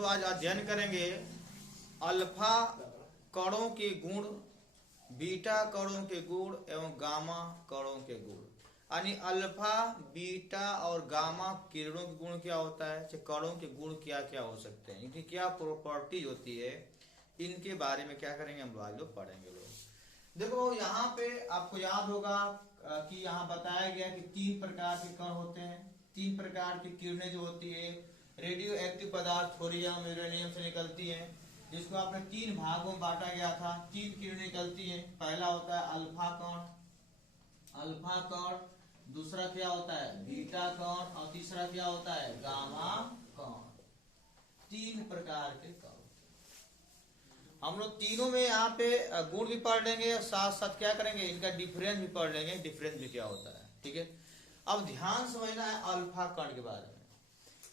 लोग आज अध्ययन करेंगे अल्फा कणों के गुण, बीटा कणों के गुण एवं गामा कणों के गुण। यानी अल्फा, बीटा और गामा किरणों के गुण क्या होता है, कणों के गुण क्या क्या हो सकते हैं, इनकी क्या प्रॉपर्टी होती है, इनके बारे में क्या करेंगे हम आज लोग पढ़ेंगे। लोग देखो यहाँ पे आपको याद होगा कि यहाँ बताया गया कि 3 प्रकार के कण होते हैं। 3 प्रकार की किरणें जो होती है रेडियो एक्टिव पदार्थ थोरियम यूरेनियम से निकलती हैं, जिसको आपने 3 भागों में बांटा गया था। 3 किरणें निकलती हैं। पहला होता है अल्फा कण, दूसरा क्या होता है बीटा कण और तीसरा क्या होता है गामा कण। 3 प्रकार के कण हम लोग तीनों में यहाँ पे गुण भी पढ़ लेंगे और साथ साथ क्या करेंगे इनका डिफरेंस भी पढ़ लेंगे, डिफरेंस भी क्या होता है। ठीक है, अब ध्यान समझना है अल्फा कण के बारे में।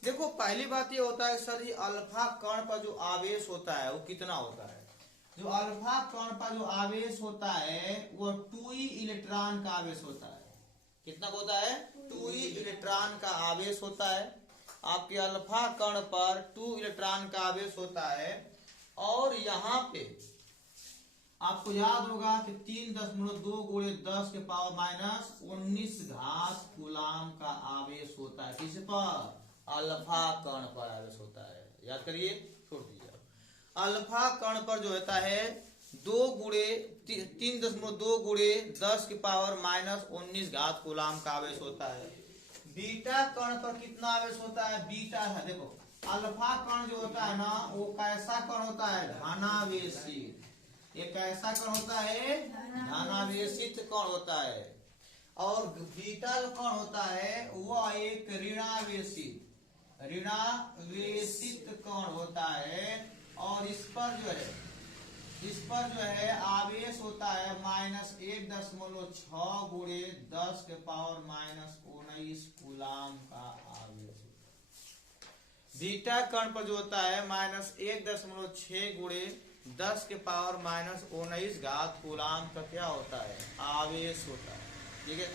देखो पहली बात ये होता है सर जी, अल्फा कण पर जो आवेश होता है वो कितना होता है। जो अल्फा कण पर जो आवेश होता है वो 2e इलेक्ट्रॉन का आवेश होता है। कितना होता है 2e इलेक्ट्रॉन का आवेश होता है। आपके अल्फा कण पर 2 इलेक्ट्रॉन का आवेश होता है। और यहाँ पे आपको याद होगा कि 3.2 गुणे 10 के पावर माइनस 19 घात कूलाम का आवेश होता है। किस पर अल्फा कण पर आवेश होता है। याद करिए, छोड़ दीजिए। अल्फा कण पर जो होता है 3.2 गुणे 10 के पावर माइनस 19 घात कूलाम का आवेश होता है। बीटा कण पर कितना आवेश होता है, बीटा है देखो अल्फा कण जो होता है ना वो कैसा कण होता है धनावेशित। ये कैसा कण होता है धनावेशित कण होता है। और बीटा जो कण होता है वह एक ऋणावेशित कण होता है। और इस पर जो है आवेश होता है -1.6 गुणे 10 के पावर माइनस 19 कूलाम का आवेश। बीटा कण पर जो होता है -1.6 गुणे 10 के पावर माइनस 19 घात कूलाम का क्या होता है आवेश होता है। ठीक है,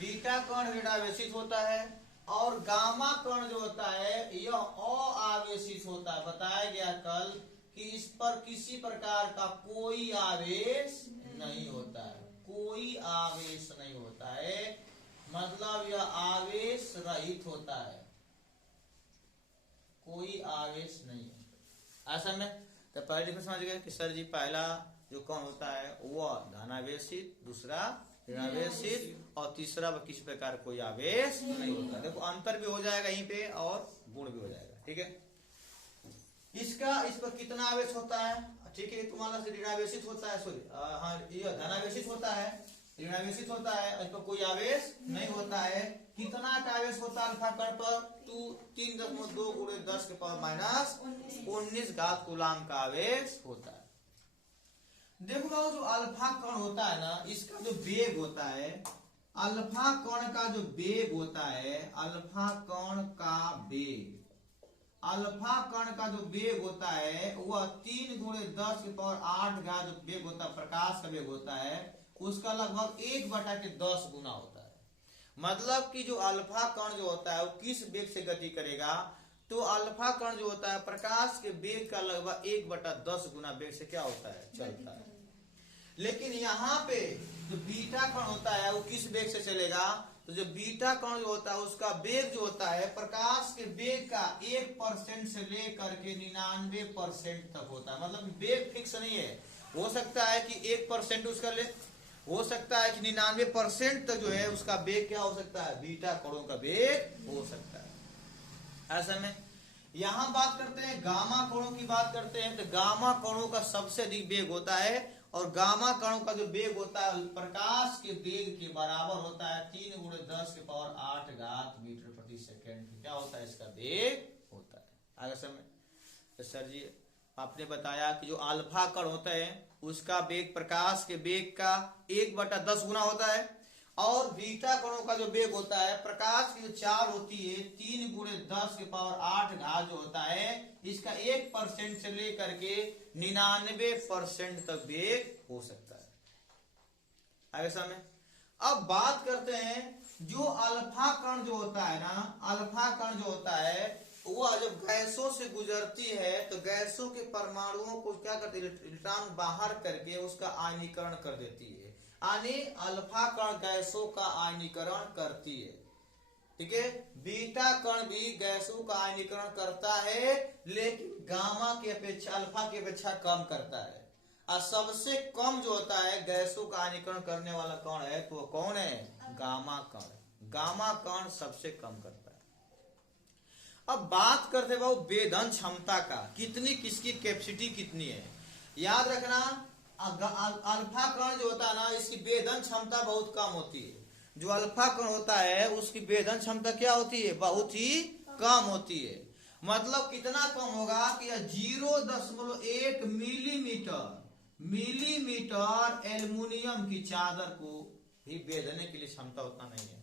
बीटा कण ऋणावेशित होता है। और गामा कण जो होता है यह अआवेशित होता है। बताया गया कल कि इस पर किसी प्रकार का कोई आवेश नहीं होता है, कोई आवेश नहीं होता है, मतलब यह आवेश रहित होता है, कोई आवेश नहीं है। ऐसा में तो पहले डिफरेंस समझ गए कि सर जी पहला जो कण होता है वह धनावेशित, दूसरा ऋणावेशित और तीसरा किसी प्रकार कोई आवेश नहीं होता। देखो अंतर भी हो जाएगा यहीं पे और गुण भी हो जाएगा। ठीक है, इस पर कितना आवेश होता है। ठीक है, तुम्हारा से ऋणावेशित होता है, सॉरी हाँ ये धनावेशित होता है, ऋणावेशित होता है, इस पर कोई आवेश नहीं होता है। कितना का आवेश होता है अल्फा कण पर 3.2 गुणे 10 के पावर माइनस 19 घात कूलाम का आवेश होता है। देखो जो अल्फा कण होता है ना इसका जो वेग होता है, अल्फा कण का जो वेग होता है, अल्फा कण का जो वेग होता है वह 3 गुणे 10 के पावर 8 घात जो वेग होता है प्रकाश का वेग होता है उसका लगभग 1/10 गुना होता है। मतलब कि जो अल्फा कण जो होता है वो किस वेग से गति करेगा, तो अल्फा कण जो होता है प्रकाश के वेग का लगभग 1/10 गुना वेग से क्या होता है चलता है। लेकिन यहाँ पे जो बीटा कण होता है वो किस वेग से चलेगा, तो जो बीटा कण जो होता है उसका वेग जो होता है प्रकाश के वेग का 1% से लेकर के 99% तक होता है। मतलब वेग फिक्स नहीं है, हो सकता है कि 1% उसका हो सकता है कि 99% तक जो है उसका वेग क्या हो सकता है, बीटा कणों का वेग हो सकता है। ऐसा में यहां बात करते हैं गामा कणों की बात करते हैं, तो गामा कणों का सबसे अधिक वेग होता है। और गामा कणों का जो वेग होता है प्रकाश के वेग के बराबर होता है 3 गुणे 10 के पावर 8 घात मीटर प्रति सेकेंड। क्या होता है इसका वेग होता है। आगे समय तो सर जी आपने बताया कि जो अल्फा कण होता है उसका वेग प्रकाश के वेग का 1/10 गुना होता है। और बीटा कणों का जो वेग होता है प्रकाश की जो चाल होती है 3 गुणे 10 के पावर 8 घात जो होता है इसका 1% से लेकर के 99% तक वेग हो सकता है। ऐसा में अब बात करते हैं जो अल्फा कण जो होता है ना, अल्फा कण जो होता है वह जब गैसों से गुजरती है तो गैसों के परमाणुओं को क्या करती है, इलेक्ट्रॉन बाहर करके उसका आयनीकरण कर देती है। यानी अल्फा कण गैसों का आयनीकरण करती है, ठीक है। बीटा कण भी गैसों का आयनीकरण करता है, लेकिन गामा की अपेक्षा, अल्फा की अपेक्षा कम करता है। और सबसे कम जो होता है गैसों का आयनीकरण करने वाला कण है, तो कौन है, गामा कण। गामा कण सबसे कम करता है। अब बात करते भाव वेदन क्षमता का, कितनी, किसकी कैपेसिटी कितनी है। याद रखना अल्फा कण जो होता है ना, इसकी वेदन क्षमता बहुत कम होती है। जो अल्फा कण होता है उसकी वेदन क्षमता क्या होती है, बहुत ही कम होती है। मतलब कितना कम होगा कि 0.1 मिलीमीटर एल्युमिनियम की चादर को भी वेदने के लिए क्षमता उतना नहीं है।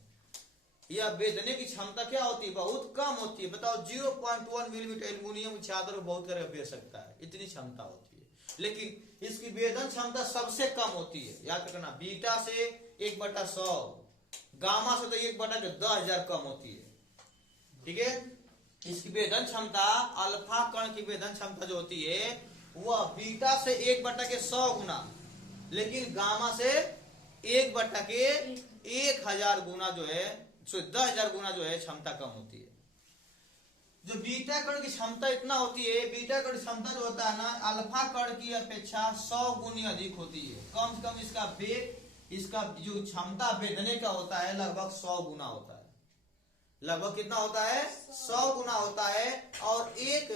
यह वेदने की क्षमता क्या होती है, बहुत कम होती है। बताओ 0.1 मिलीमीटर एल्युमिनियम की चादर को बहुत तरह वेद सकता है, इतनी क्षमता होती है। लेकिन इसकी वेदन क्षमता सबसे कम होती है। याद रखना बीटा से 1/100, गामा से तो 1/10,000 कम होती है, ठीक है। इसकी वेदन क्षमता, अल्फा कण की वेदन क्षमता जो होती है वह बीटा से 1/100 गुना, लेकिन गामा से 1/1000 गुना जो है, 10,000 गुना जो है क्षमता कम होती है। जो बीटा कण की क्षमता इतना होती है, बीटा कण की क्षमता जो होता है ना, अल्फा कण की अपेक्षा 100 गुनी अधिक होती है। कम से कम इसका वेग, इसका जो क्षमता वेदने का होता है लगभग 100 गुना होता है। लगभग कितना होता है, 100 गुना होता है। और 1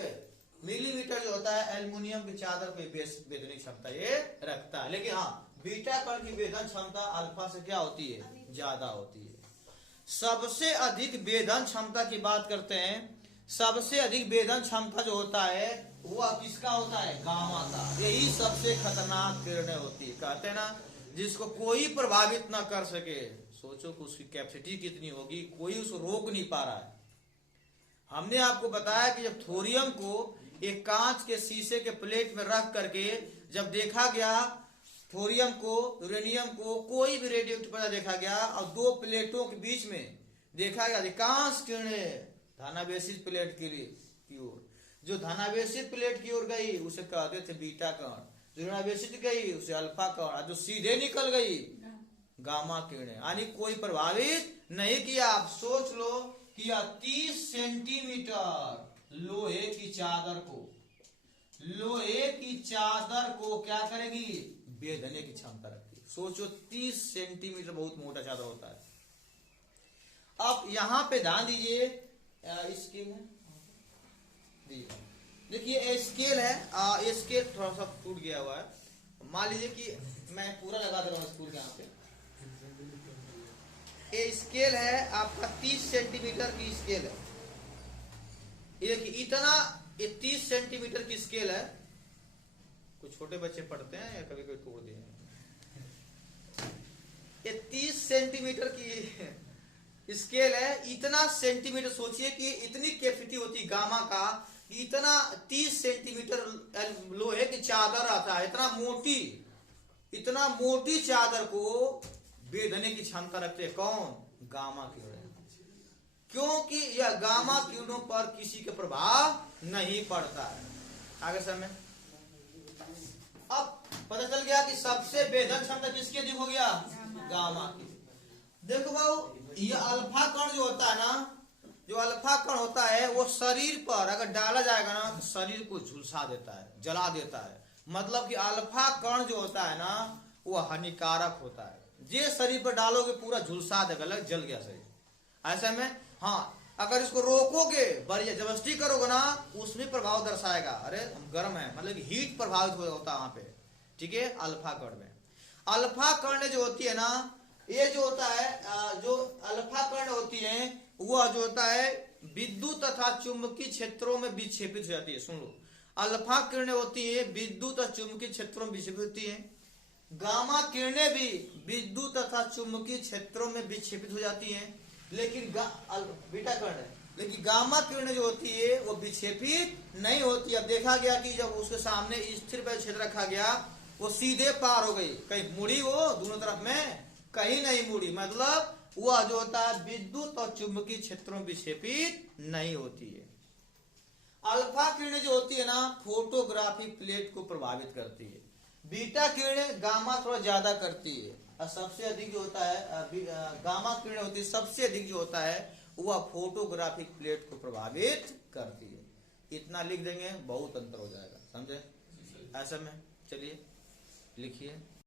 मिलीमीटर जो होता है एल्युमिनियम की चादर पे वेदने क्षमता ये रखता है। लेकिन हाँ, बीटा कण की वेदन क्षमता अल्फा से क्या होती है, ज्यादा होती है। सबसे अधिक वेदन क्षमता की बात करते हैं। सबसे अधिक वेदन क्षमता जो होता है वह किसका होता है, गामा का। यही सबसे खतरनाक किरणें होती है, कहते हैं ना, जिसको कोई प्रभावित ना कर सके। सोचो कि उसकी कैपेसिटी कितनी होगी, कोई उसको रोक नहीं पा रहा है। हमने आपको बताया कि जब थोरियम को एक कांच के शीशे के प्लेट में रख करके जब देखा गया, थोरियम को, यूरेनियम को, कोई भी रेडियोएक्टिव पदार्थ देखा गया और 2 प्लेटों के बीच में देखा गया अधिकांश किरणें धनावेशित प्लेट के लिए की ओर। जो धनावेशित प्लेट की ओर गई उसे कहते थे बीटा कण, जो ऋणावेशित गई उसे अल्फा कण, जो सीधे निकल गई गामा किरणें। यानी कोई प्रभावित नहीं किया। आप सोच लो कि 30 सेंटीमीटर लोहे की चादर को क्या करेगी, वेदने की क्षमता रखती है। सोचो 30 सेंटीमीटर बहुत मोटा चादर होता है। अब यहां पे ध्यान दीजिए, स्केल है, देखिए स्केल है, स्केल थोड़ा सा टूट गया हुआ है। मान लीजिए कि मैं पूरा लगा दे रहा हूँ स्कूल के यहाँ पे। ये स्केल है आपका 30 सेंटीमीटर की स्केल है। ये देखिए इतना, ये 30 सेंटीमीटर की स्केल है। कुछ छोटे बच्चे पढ़ते हैं या कभी कोई तोड़ दिए। ये 30 सेंटीमीटर की स्केल है। इतना सेंटीमीटर, सोचिए कि इतनी कैपेसिटी होती है गामा का, इतना 30 सेंटीमीटर लोहे की चादर आता है, इतना मोटी चादर को वेदने की क्षमता रखते हैं कौन, गामा किरण। क्योंकि यह गामा किरणों पर किसी के प्रभाव नहीं पड़ता है। आगे समय अब पता चल गया कि सबसे वेदन क्षमता किसकी अधिक हो गया, गामा की। देखो भाऊ, ये अल्फा कण जो होता है ना, जो अल्फा कण होता है वो शरीर पर अगर डाला जाएगा ना तो शरीर को झुलसा देता है, जला देता है। मतलब कि अल्फा कण जो होता है ना वो हानिकारक होता है। जे शरीर पर डालोगे पूरा झुलसा देगा, लग जल गया शरीर। ऐसे में हाँ, अगर इसको रोकोगे, बड़ी जबरदस्ती करोगे ना, उसमें प्रभाव दर्शाएगा, अरे हम गर्म है, मतलब हीट प्रभावित होता है वहां पे, ठीक है। अल्फा कण में, अल्फा कण जो होती है ना, ये जो होता है, जो अल्फा कण होती है वह जो होता है विद्युत तथा चुंबकीय क्षेत्रों में विक्षेपित हो जाती है। सुन लो, अल्फा किरणें होती है विद्युत और चुंबकीय क्षेत्रों में विक्षेपित होती है। गामा किरणें भी विद्युत तथा चुंबकीय क्षेत्रों में विक्षेपित हो जाती हैं। लेकिन बीटा किरण, लेकिन गामा किरणें जो होती है वो विक्षेपित नहीं होती। अब देखा गया कि जब उसके सामने स्थिर क्षेत्र रखा गया, वो सीधे पार हो गई, कहीं मुड़ी वो दोनों तरफ में, कहीं नहीं मुड़ी। मतलब वह जो होता है विद्युत और चुंबकीय क्षेत्रों में विक्षेपित नहीं होती है। अल्फा किरणें जो होती है ना फोटोग्राफिक प्लेट को प्रभावित करती है, बीटा किरणें गामा थोड़ा ज्यादा करती है, और सबसे अधिक जो होता है गामा किरणें होती है, सबसे अधिक जो होता है वह फोटोग्राफिक प्लेट को प्रभावित करती है। इतना लिख देंगे बहुत अंतर हो जाएगा, समझे? ऐसे में चलिए लिखिए।